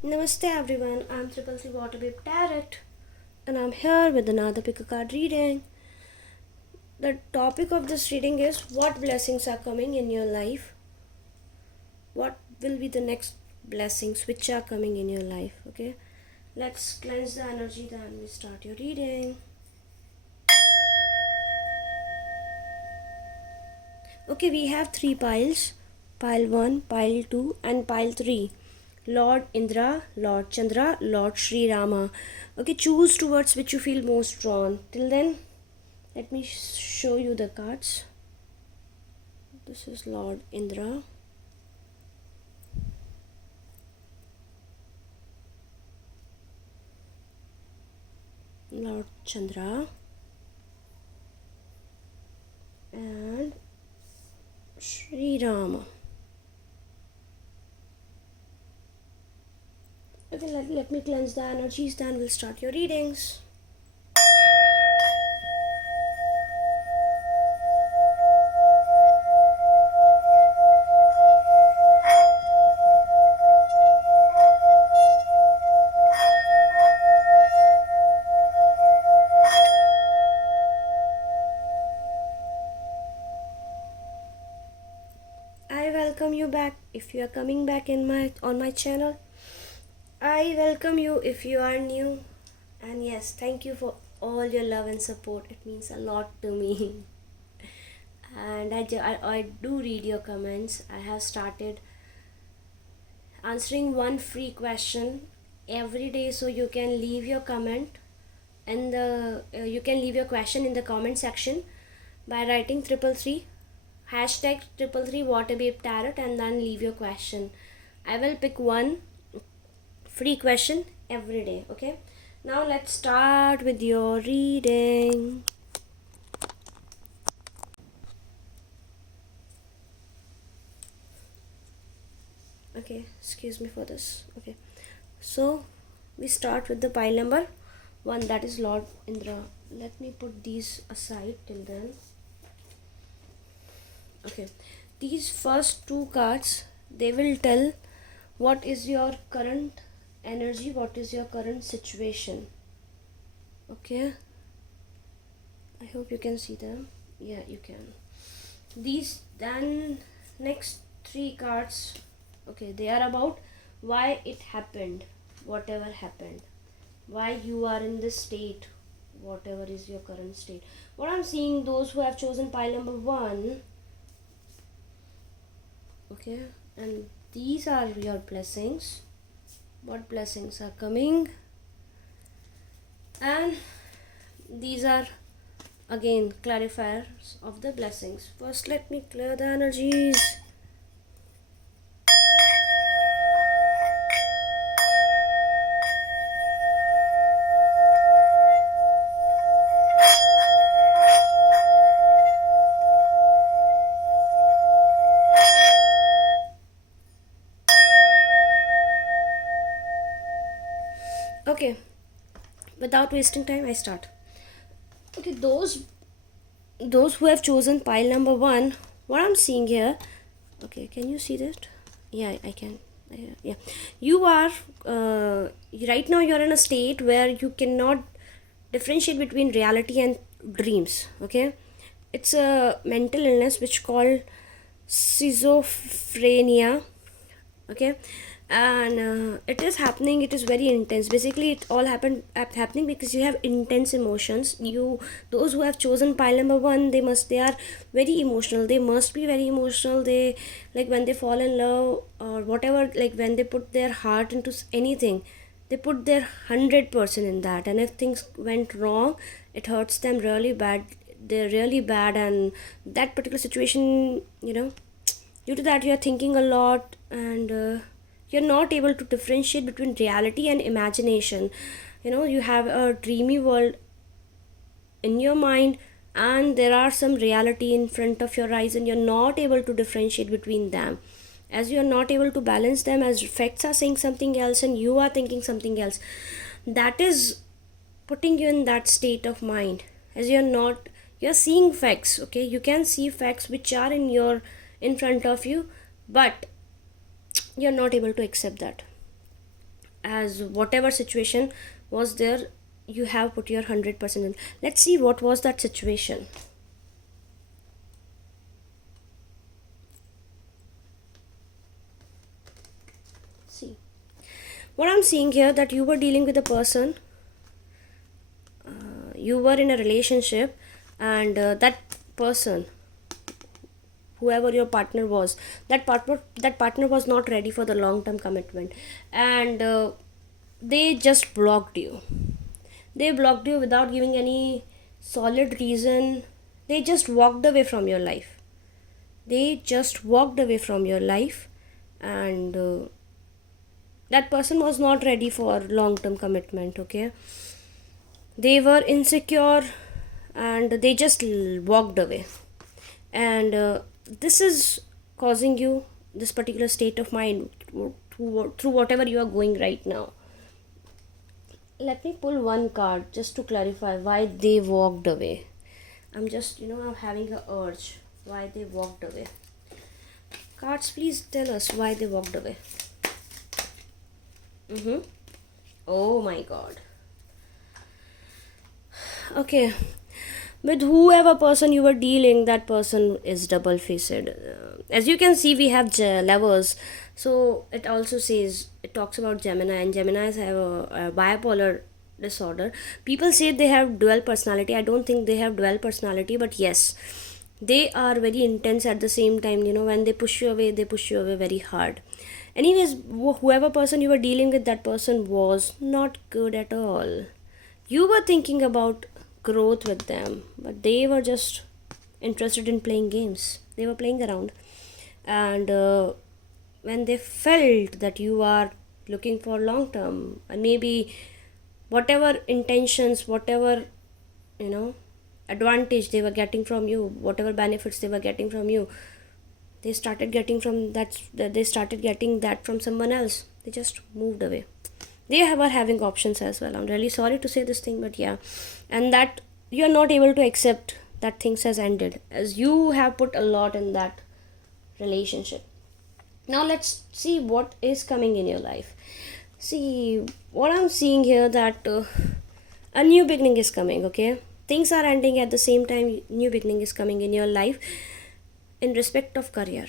Namaste everyone, I'm Triple C Waterbabe Tarot and I'm here with another pick a card reading. The topic of this reading is what blessings are coming in your life? What will be the next blessings which are coming in your life? Okay, let's cleanse the energy, then we start your reading. Okay, we have three piles, pile 1, pile 2 and pile 3. Lord Indra, Lord Chandra, Lord Sri Rama. Okay, choose towards which you feel most drawn. Till then, let me show you the cards. This is Lord Indra. Lord Chandra. And Sri Rama. Okay, let me cleanse the energies, then we'll start your readings. I welcome you back if you are coming back on my channel. I welcome you if you are new, and yes, thank you for all your love and support. It means a lot to me. And I do read your comments. I have started answering one free question every day, so you can leave your comment and you can leave your question in the comment section by writing 333 hashtag 333 waterbabe tarot and then leave your question. I will pick one free question every day. Okay, now let's start with your reading. Okay, excuse me for this. Okay, so we start with the pile number 1, that is Lord Indra. Let me put these aside till then. Okay, these first two cards, they will tell what is your current energy, what is your current situation. Okay, I hope you can see them. Yeah, you can. These then next three cards, okay, they are about why it happened, whatever happened, why you are in this state, whatever is your current state. What I'm seeing, those who have chosen pile number 1, okay, and these are your blessings, what blessings are coming, and these are again clarifiers of the blessings. First, let me clear the energies. Okay, without wasting time, I start. Okay, those who have chosen pile number 1, what I'm seeing here, okay, can you see that? Yeah, I can. Yeah, you are right now you're in a state where you cannot differentiate between reality and dreams. Okay, it's a mental illness which called schizophrenia. Okay, and it is happening, it is very intense. Basically it all happening because you have intense emotions. You, those who have chosen pile number 1, they are very emotional, they must be very emotional. They, like, when they fall in love or whatever, like when they put their heart into anything, they put their 100% in that, and if things went wrong, it hurts them really bad. They're really bad, and that particular situation, due to that, you are thinking a lot, and you're not able to differentiate between reality and imagination. You have a dreamy world in your mind, and there are some reality in front of your eyes, and you're not able to differentiate between them. As you're not able to balance them, as facts are saying something else and you are thinking something else, that is putting you in that state of mind. As you're seeing facts, okay, you can see facts which are in front of you, but you're not able to accept that. as whatever situation was there, you have put your 100% in. Let's see what was that situation. See, what I'm seeing here, that you were dealing with a person, you were in a relationship, and that person, whoever your partner was, that partner was not ready for the long term commitment, and they just blocked you. They blocked you without giving any solid reason. They just walked away from your life. They just walked away from your life, and that person was not ready for long term commitment. Okay, they were insecure, and they just walked away, and this is causing you this particular state of mind through whatever you are going right now. Let me pull one card just to clarify why they walked away. I'm just, I'm having a urge why they walked away. Cards, please tell us why they walked away. Oh my god. Okay, with whoever person you were dealing, that person is double faced. As you can see, we have levels, so it also says, it talks about Gemini, and Geminis have a bipolar disorder. People say they have dual personality. I don't think they have dual personality, but yes, they are very intense at the same time. When they push you away, they push you away very hard. Anyways, whoever person you were dealing with, that person was not good at all. You were thinking about growth with them, but they were just interested in playing games. They were playing around, and when they felt that you are looking for long term, and maybe whatever intentions, whatever advantage they were getting from you, whatever benefits they were getting from you, they started getting from that. They started getting that from someone else. They just moved away. They were having options as well. I'm really sorry to say this thing, but yeah, and that you are not able to accept that things has ended, as you have put a lot in that relationship. Now let's see what is coming in your life. See, what I'm seeing here, that a new beginning is coming. Okay, things are ending, at the same time new beginning is coming in your life in respect of career.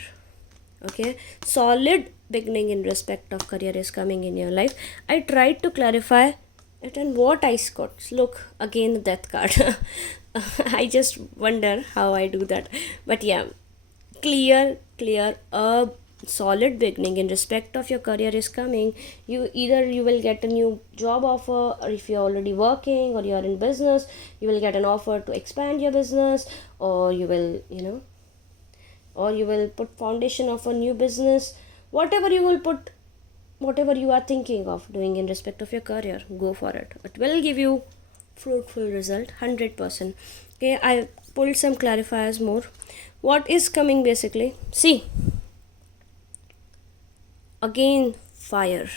Okay, solid beginning in respect of career is coming in your life. I tried to clarify it, and what I got, look again, the death card. I just wonder how I do that, but yeah, clear a solid beginning in respect of your career is coming. You will get a new job offer, or if you're already working or you're in business, you will get an offer to expand your business, or you will or you will put foundation of a new business. Whatever you will put, whatever you are thinking of doing in respect of your career, go for it. It will give you fruitful result, 100%. Okay, I pulled some clarifiers more. What is coming basically? See, again, fire,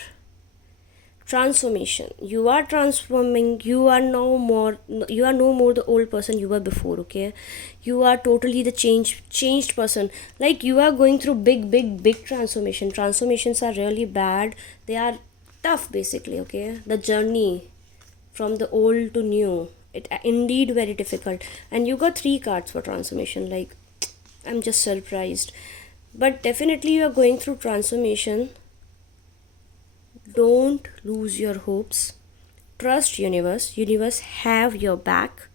transformation. You are transforming. You are no more the old person you were before. Okay, you are totally the changed person. Like, you are going through big transformations are really bad. They are tough basically. Okay, the journey from the old to new, it indeed very difficult. And you got 3 cards for transformation. Like, I'm just surprised, but definitely you are going through transformation. Don't lose your hopes. Trust universe have your back.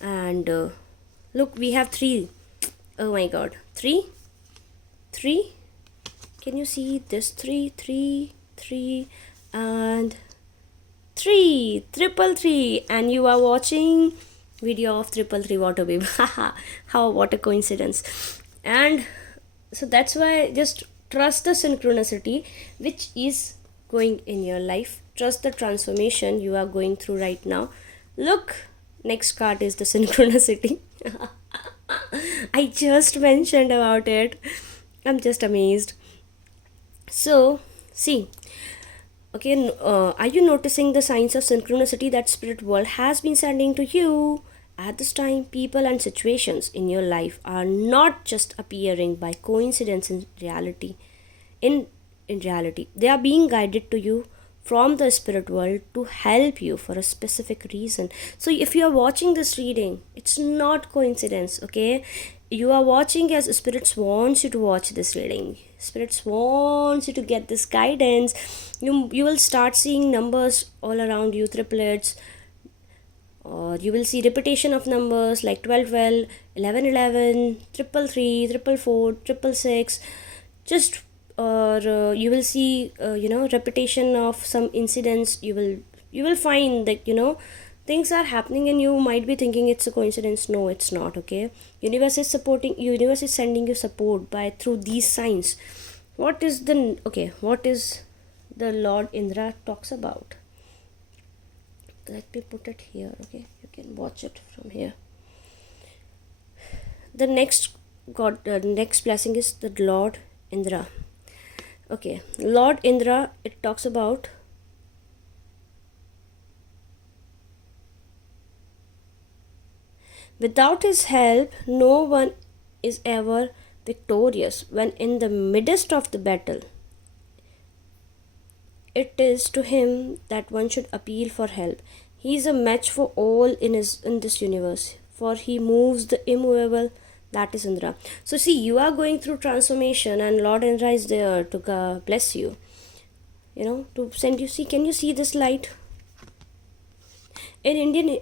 And look, we have 3. Oh my god, 3. Can you see this? 3 and 3, triple 3. And you are watching video of triple 3 water babe. How, what a coincidence. And so that's why, just trust the synchronicity which is going in your life. Trust the transformation you are going through right now. Look, next card is the synchronicity. I just mentioned about it. I'm just amazed. So, see, okay, are you noticing the signs of synchronicity that spirit world has been sending to you? At this time, people and situations in your life are not just appearing by coincidence in reality. In reality, they are being guided to you from the spirit world to help you for a specific reason. So if you are watching this reading, it's not coincidence, okay? You are watching as spirits wants you to watch this reading. Spirits wants you to get this guidance. You will start seeing numbers all around you, triplets, or you will see repetition of numbers like 12 12, 11 11, triple 3, triple 4, triple 6. Just or you will see repetition of some incidents. You will find that things are happening and you might be thinking it's a coincidence. No, it's not, okay? Universe is sending you support by through these signs. What is the Lord Indra talks about? Let me put it here, okay? You can watch it from here. The next blessing is the Lord Indra. Okay, Lord Indra, it talks about without his help, no one is ever victorious. When in the midst of the battle, it is to him that one should appeal for help. He is a match for all in this universe, for he moves the immovable. That is Indra. So see, you are going through transformation, and Lord Indra is there to bless you. To send you. See, can you see this light? In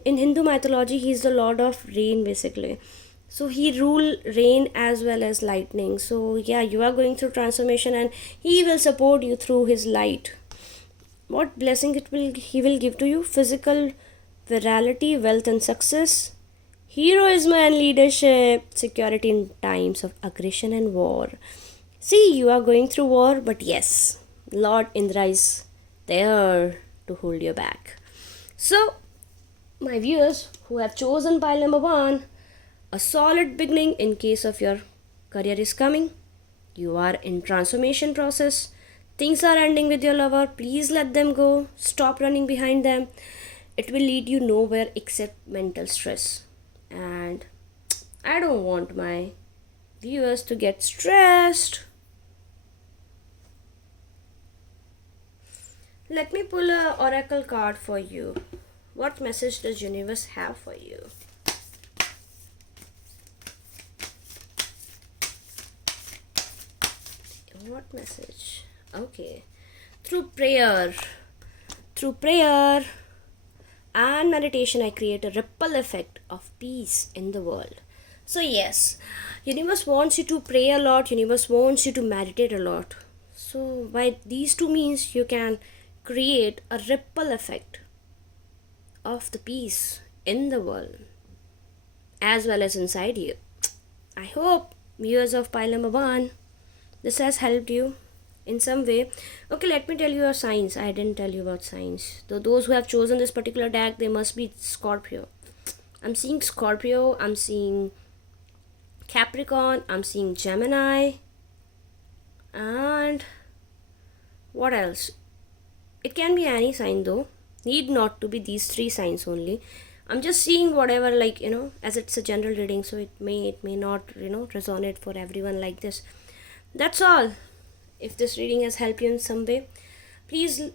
Hindu mythology, he is the Lord of Rain, basically. So he rule rain as well as lightning. So yeah, you are going through transformation, and he will support you through his light. What blessing he will give to you? Physical virality, wealth and success, heroism and leadership, security in times of aggression and war. See, you are going through war, but yes, Lord Indra is there to hold you back. So, my viewers who have chosen pile number 1, a solid beginning in case of your career is coming. You are in transformation process. Things are ending with your lover. Please let them go. Stop running behind them. It will lead you nowhere except mental stress. And I don't want my viewers to get stressed. Let me pull a oracle card for you. What message does universe have for you? What message? Okay. Through prayer and meditation, I create a ripple effect of peace in the world. So yes, universe wants you to pray a lot. Universe wants you to meditate a lot. So by these two means, you can create a ripple effect of the peace in the world as well as inside you. I hope viewers of pile number 1, this has helped you in some way. Okay, let me tell you your signs. I didn't tell you about signs. Those who have chosen this particular deck, they must be Scorpio. I'm seeing Scorpio, I'm seeing Capricorn, I'm seeing Gemini, and what else? It can be any sign though. Need not to be these 3 signs only. I'm just seeing whatever, as it's a general reading, so it may not resonate for everyone like this. That's all. If this reading has helped you in some way, please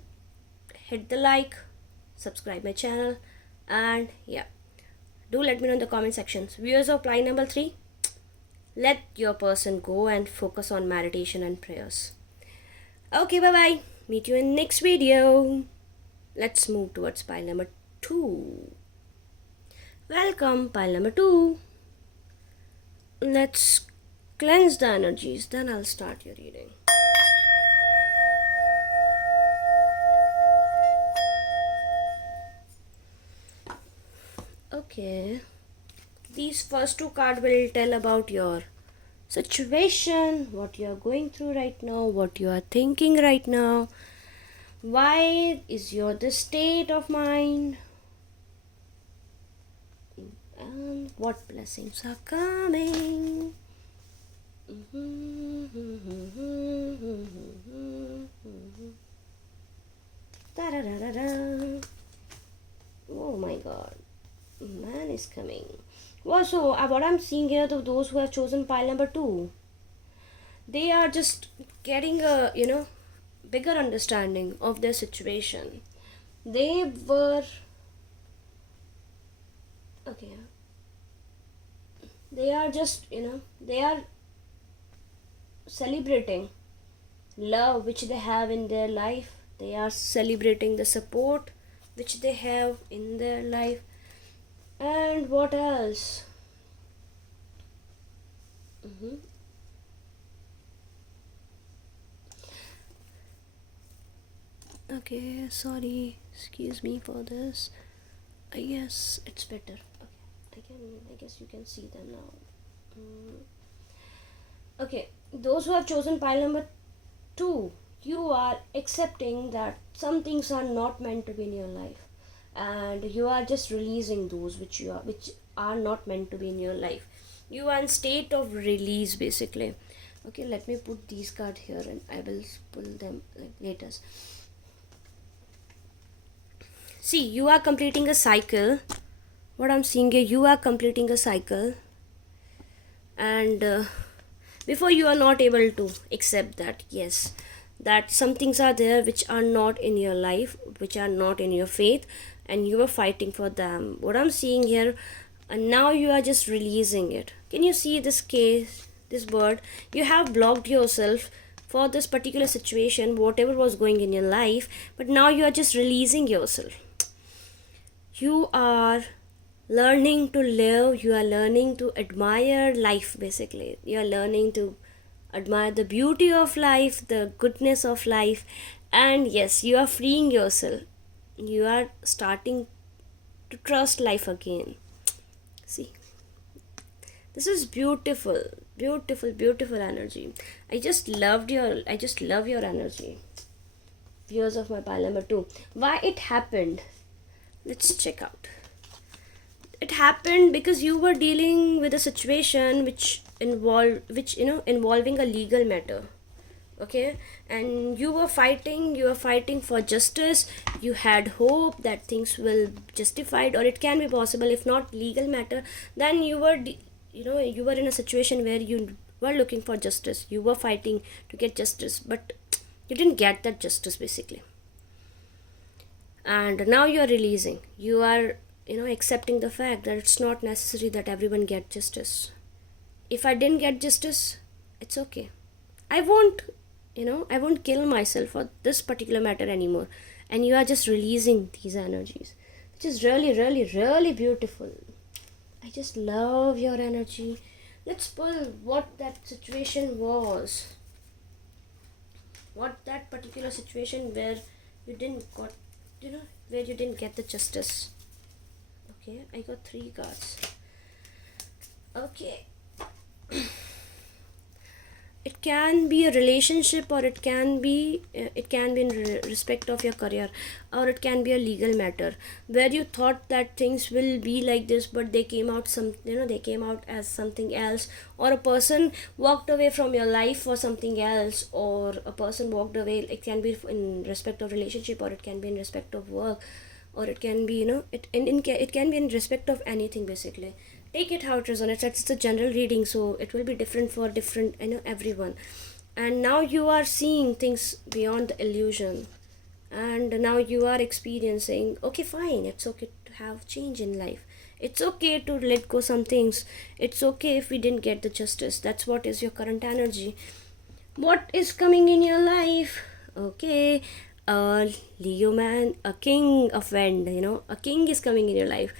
hit the like, subscribe my channel, and yeah, do let me know in the comment sections. Viewers of pile number 3, let your person go and focus on meditation and prayers. Okay, bye bye. Meet you in next video. Let's move towards pile number 2. Welcome, pile number 2. Let's cleanse the energies, then I'll start your reading. Okay, these first 2 cards will tell about your situation, what you are going through right now, what you are thinking right now, why is your this state of mind, and what blessings are coming. Oh my god, man is coming. Well, so what I'm seeing here, those who have chosen pile number 2, they are just getting a bigger understanding of their situation. They were okay. They are just, they are celebrating love which they have in their life. They are celebrating the support which they have in their life. And what else? hmm Okay, sorry, excuse me for this. I guess it's better. Okay, I guess you can see them now. Mm. Okay, those who have chosen pile number 2, you are accepting that some things are not meant to be in your life, and you are just releasing those which are not meant to be in your life. You are in state of release basically. Okay, let me put these cards here and I will pull them like later. See, you are completing a cycle. What I'm seeing here, you are completing a cycle, and before you are not able to accept that, yes, that some things are there which are not in your life, which are not in your faith, and you are fighting for them. What I'm seeing here, and now you are just releasing it. Can you see this case, this word? You have blocked yourself for this particular situation, whatever was going in your life, but now you are just releasing yourself. You are learning to live, you are learning to admire life basically. You are learning to admire the beauty of life, the goodness of life, and yes, you are freeing yourself. You are starting to trust life again. See, this is beautiful, beautiful, beautiful energy. I just love your energy. Viewers of my pile number 2. Why it happened? Let's check out. It happened because you were dealing with a situation involving a legal matter. Okay, and you were fighting for justice. You had hope that things will justified, or it can be possible. If not legal matter, then you were in a situation where you were looking for justice. You were fighting to get justice, but you didn't get that justice basically. And now you are releasing. You are accepting the fact that it's not necessary that everyone get justice. If I didn't get justice, it's okay. I won't kill myself for this particular matter anymore. And you are just releasing these energies, which is really, really, really beautiful. I just love your energy. Let's pull what that situation was. What that particular situation where you didn't got, where you didn't get the justice. Okay, I got 3 cards. Okay. It can be a relationship, or it can be in respect of your career, or it can be a legal matter where you thought that things will be like this, but they came out they came out as something else, or a person walked away from your life for something else, or a person walked away. It can be in respect of relationship, or it can be in respect of work, or it can be it can be in respect of anything basically. Take it how it resonates. It's a general reading, so it will be different for different everyone. And now you are seeing things beyond the illusion, and now you are experiencing, okay, fine, it's okay to have change in life. It's okay to let go some things. It's okay if we didn't get the justice. That's what is your current energy. What is coming in your life? Okay, Leo man, a king of wind, a king is coming in your life.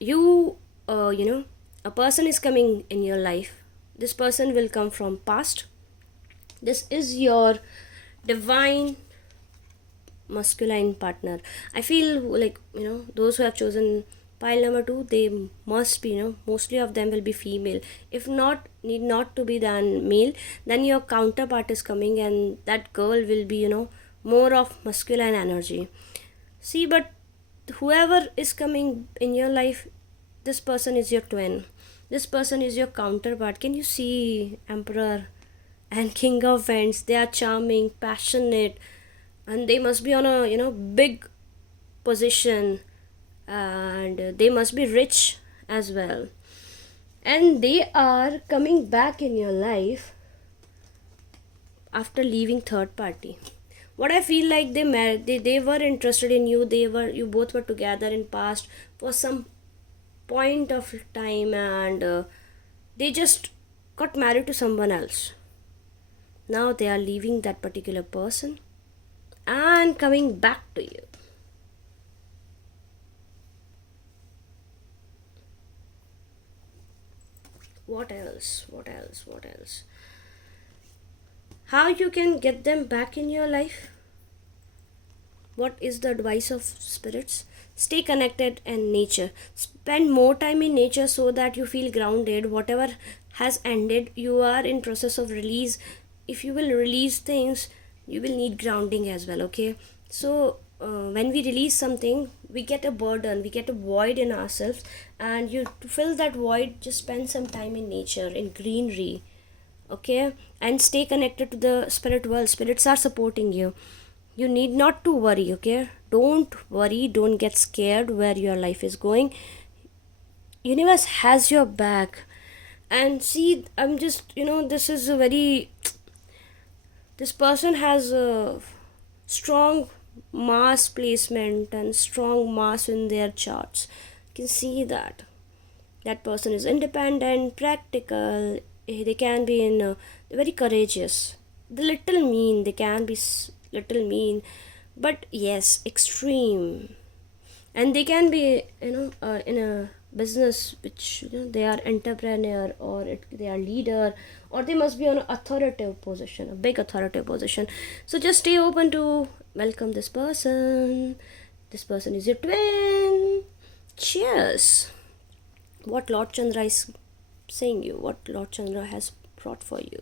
You a person is coming in your life. This person will come from past. This is your divine masculine partner. I feel like those who have chosen pile number 2, they must be mostly of them will be female. If not, need not to be then male, then your counterpart is coming, and that girl will be more of masculine energy. See, but whoever is coming in your life, this person is your twin. This person is your counterpart. Can you see Emperor and King of Wands? They are charming, passionate, and they must be on a big position, and they must be rich as well. And they are coming back in your life after leaving third party. What I feel like they married, they were interested in you, you both were together in past for some point of time, and they just got married to someone else. Now they are leaving that particular person and coming back to you. What else? What else? What else? How you can get them back in your life? What is the advice of spirits? Stay connected and nature. Spend more time in nature so that you feel grounded. Whatever has ended, you are in process of release. If you will release things, you will need grounding as well. Okay, so when we release something, we get a burden, we get a void in ourselves, and you to fill that void, just spend some time in nature, in greenery. Okay, and stay connected to the spirit world. Spirits are supporting you. You need not to worry. Okay, don't worry, don't get scared where your life is going. Universe has your back. And see, I'm just, this is a very, this person has a strong mass placement and strong mass in their charts. You can see that person is independent, practical. They can be in very courageous. The little mean, they can be little mean, but yes, extreme. And they can be, in a business which, they are entrepreneur, or they are leader, or they must be on an authoritative position, a big authoritative position. So just stay open to welcome this person. This person is your twin. Cheers. What Lord Chandra is saying you, what Lord Chandra has brought for you.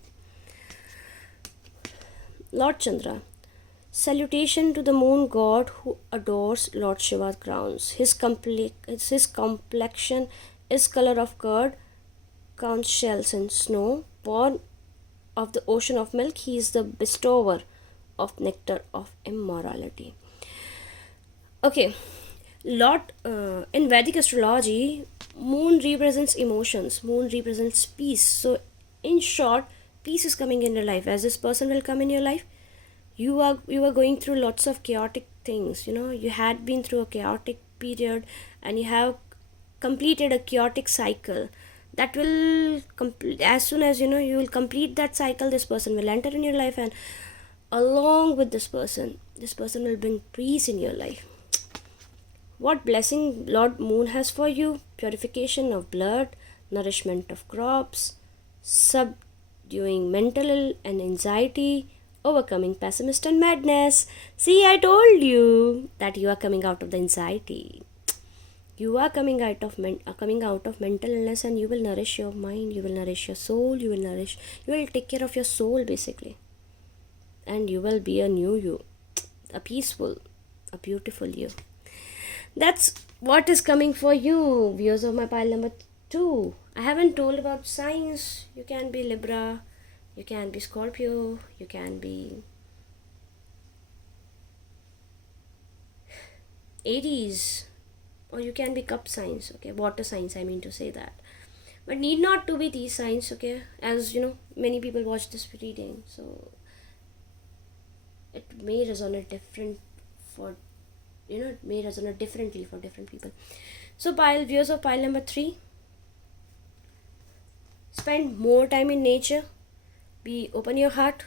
Lord Chandra, salutation to the moon god who adores Lord Shiva's grounds. His complexion is color of curd, conch shells in snow. Born of the ocean of milk, he is the bestower of nectar of immorality. Okay, in Vedic astrology, moon represents emotions. Moon represents peace. So, in short, peace is coming in your life. As this person will come in your life, you are going through lots of chaotic things. You had been through a chaotic period, and you have completed a chaotic cycle. That will as soon as you will complete that cycle, this person will enter in your life, and along with this person will bring peace in your life. What blessing Lord Moon has for you: purification of blood, nourishment of crops, subduing mental and anxiety, overcoming pessimism and madness. See, I told you that you are coming out of the anxiety. You are coming out of mental illness, and you will nourish your mind, you will nourish your soul, you will take care of your soul basically. And you will be a new you, a peaceful, a beautiful you. That's what is coming for you, viewers of my pile number 2. I haven't told about signs. You can be Libra, you can be Scorpio, you can be Aries, or you can be cup signs. Okay, water signs, I mean to say that. But need not to be these signs. Okay, as many people watch this reading, so it may resonate different for it may resonate differently for different people. So, viewers of pile number 3, spend more time in nature. Be open your heart.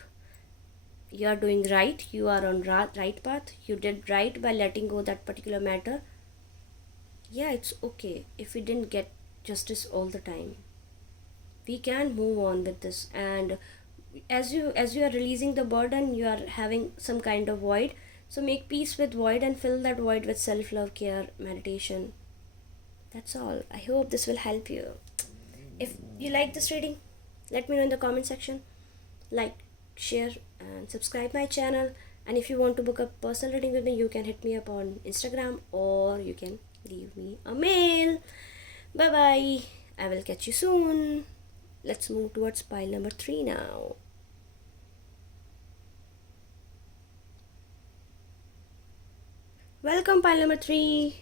You are doing right. You are on right path. You did right by letting go that particular matter. Yeah, it's okay if we didn't get justice all the time. We can move on with this, and as you are releasing the burden, you are having some kind of void. So make peace with void and fill that void with self-love, care, meditation. That's all. I hope this will help you. If you like this reading, let me know in the comment section. Like, share, and subscribe my channel. And if you want to book a personal reading with me, you can hit me up on Instagram, or you can leave me a mail. Bye bye. I will catch you soon. Let's move towards pile number 3 now. Welcome, pile number 3.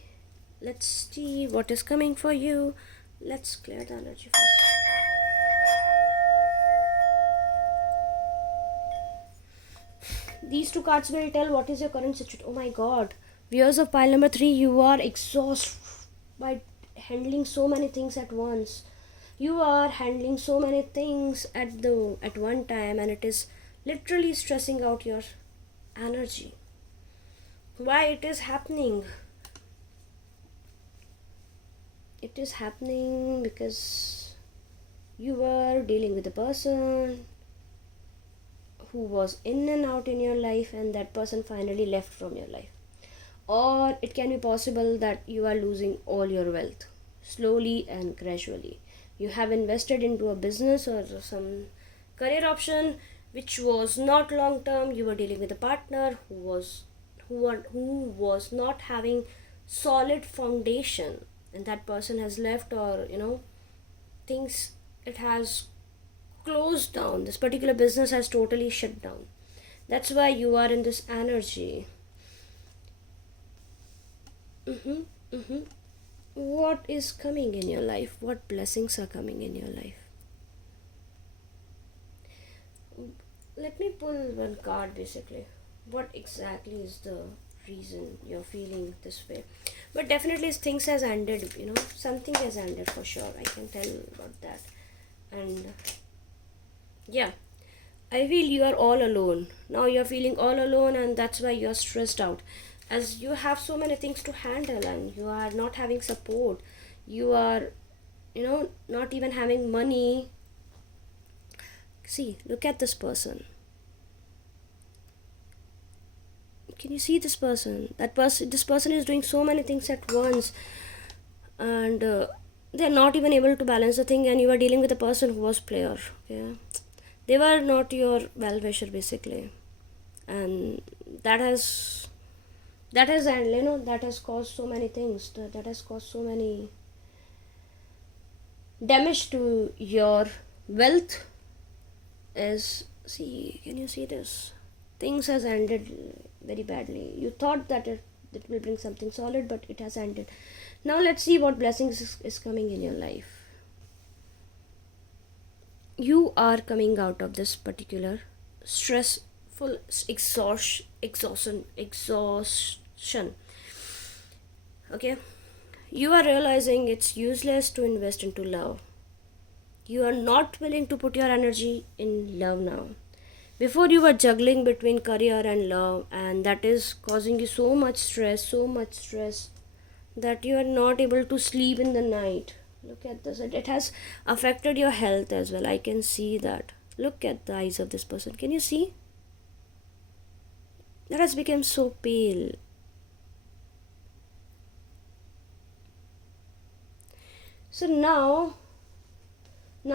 Let's see what is coming for you. Let's clear the energy first. these two cards will tell what is your current situation. Oh my god, viewers of pile number 3, you are exhausted by handling so many things at once. You are handling so many things at one time, and it is literally stressing out your energy. Why it is happening? It is happening because you were dealing with a person who was in and out in your life, and that person finally left from your life. Or it can be possible that you are losing all your wealth slowly and gradually. You have invested into a business or some career option which was not long term. You were dealing with a partner who was not having solid foundation, and that person has left, or things, it has closed down. This particular business has totally shut down. That's why you are in this energy. Mm-hmm, mm-hmm. What is coming in your life? What blessings are coming in your life? Let me pull one card basically. What exactly is the reason you're feeling this way? But definitely things has ended, something has ended for sure. I can tell about that. And yeah, I feel you are all alone. Now you're feeling all alone, and that's why you're stressed out. As you have so many things to handle and you are not having support, you are, not even having money. See, look at this person. Can you see this person? This person is doing so many things at once, and they're not even able to balance the thing, and you are dealing with a person who was player. Okay, they were not your well-wisher basically, and that has and that has caused so many things, that has caused so many damage to your wealth. Is, see, can you see this? Things has ended very badly. You thought that it will bring something solid, but it has ended. Now let's see what blessings is coming in your life. You are coming out of this particular stressful exhaustion. Okay, you are realizing it's useless to invest into love. You are not willing to put your energy in love now. Before, you were juggling between career and love, and that is causing you so much stress that you are not able to sleep in the night. Look at this. It has affected your health as well. I can see that. Look at the eyes of this person. Can you see? That has become so pale. So now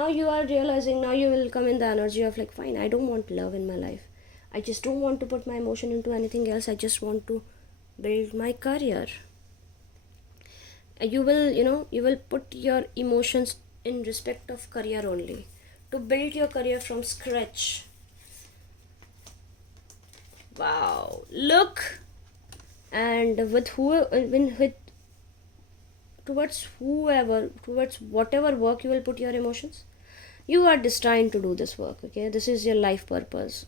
you are realizing, now you will come in the energy of like, fine, I don't want love in my life. I just don't want to put my emotion into anything else. I just want to build my career. You will put your emotions in respect of career only, to build your career from scratch. Wow, look. And with towards whatever work you will put your emotions, you are destined to do this work. Okay, this is your life purpose.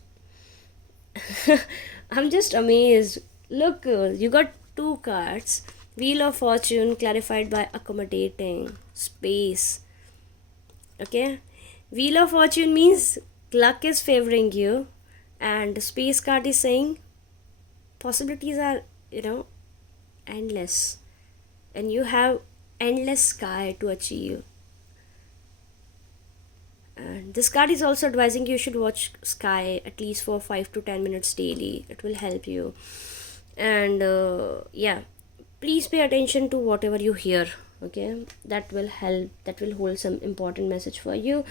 I'm just amazed. Look, you got two cards. Wheel of Fortune clarified by accommodating space. Okay, Wheel of Fortune means luck is favoring you, and space card is saying possibilities are endless, and you have endless sky to achieve. And this card is also advising you should watch sky at least for 5 to 10 minutes daily. It will help you. And yeah, please pay attention to whatever you hear. Okay, that will help, that will hold some important message for you.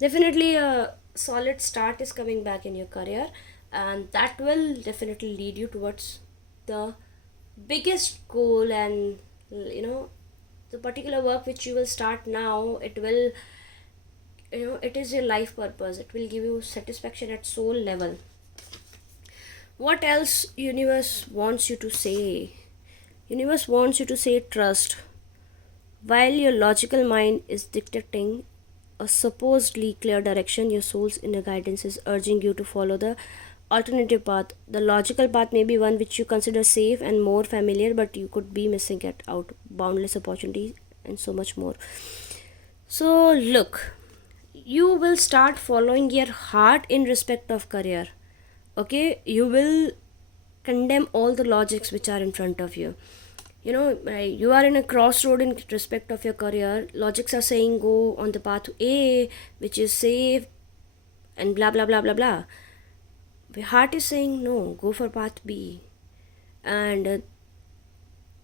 Definitely a solid start is coming back in your career, and that will definitely lead you towards the biggest goal. And the particular work which you will start now, it will, it is your life purpose. It will give you satisfaction at soul level. What else universe wants you to say? Universe wants you to say trust. While your logical mind is dictating a supposedly clear direction, your soul's inner guidance is urging you to follow the alternative path. The logical path may be one which you consider safe and more familiar, but you could be missing it out. Boundless opportunities and so much more. So look, you will start following your heart in respect of career. Okay, you will condemn all the logics which are in front of you. You are in a crossroad in respect of your career. Logics are saying go on the path A, which is safe, and blah blah blah blah blah. The heart is saying no, go for path B. And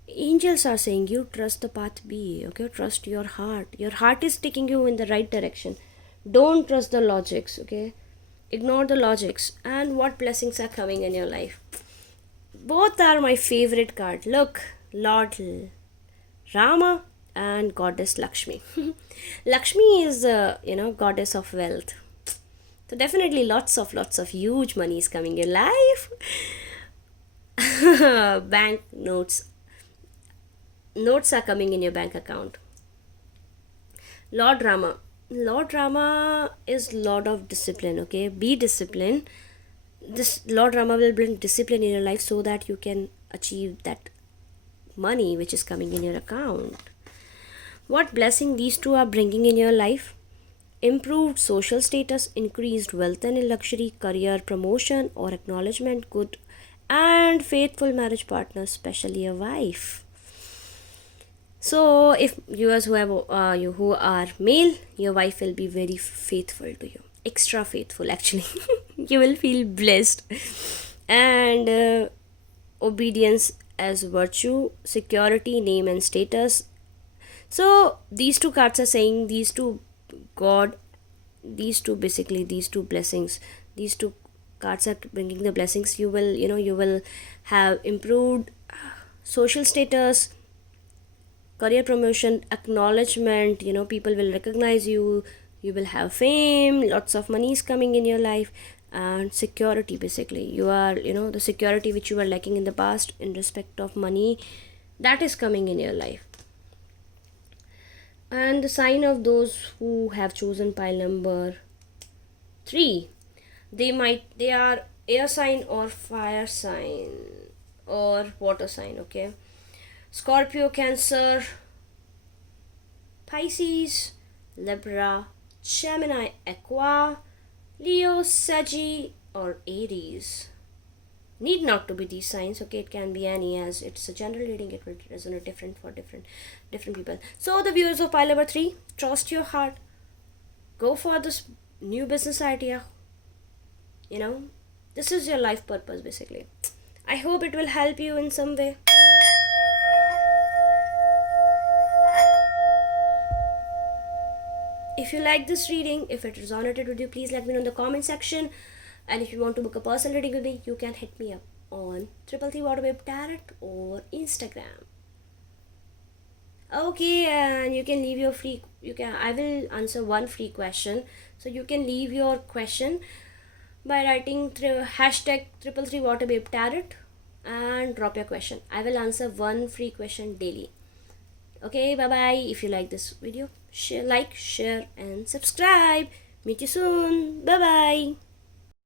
angels are saying you trust the path B. Okay, trust your heart. Your heart is taking you in the right direction. Don't trust the logics. Okay, ignore the logics. And what blessings are coming in your life? Both are my favorite card. Look, Lord Rama and Goddess Lakshmi. Lakshmi is goddess of wealth. So definitely lots of huge money is coming in life. Bank notes are coming in your bank account. Lord Rama is Lord of discipline. Okay, be disciplined. This Lord Rama will bring discipline in your life so that you can achieve that money which is coming in your account. What blessing these two are bringing in your life? Improved social status, increased wealth and luxury, career promotion or acknowledgement, good and faithful marriage partner, especially a wife. So if viewers who are male, your wife will be very faithful to you, extra faithful actually. You will feel blessed. And obedience as virtue, security, name and status. So these two cards are saying these two blessings, these two cards are bringing the blessings. You will have improved social status, career promotion, acknowledgement. People will recognize you. You will have fame, lots of money is coming in your life. And security, basically you are the security which you were lacking in the past in respect of money, that is coming in your life. And the sign of those who have chosen pile number 3, they are air sign or fire sign or water sign. Okay, Scorpio, Cancer, Pisces, Libra, Gemini, Aqua, Leo, Saggy or Aries. Need not to be these signs. Okay, it can be any, as it's a general reading, it will resonate different for different people. So the viewers of pile number 3, trust your heart, go for this new business idea. This is your life purpose basically. I hope it will help you in some way. If you like this reading, if it resonated with you, please let me know in the comment section. And if you want to book a personal reading with me, you can hit me up on 333 Waterwave Tarot or Instagram. Okay, and you can leave your I will answer one free question. So you can leave your question by writing hashtag 333 Waterwave Tarot and drop your question. I will answer one free question daily. Okay, bye bye. If you like this video, share, and subscribe. Meet you soon. Bye bye.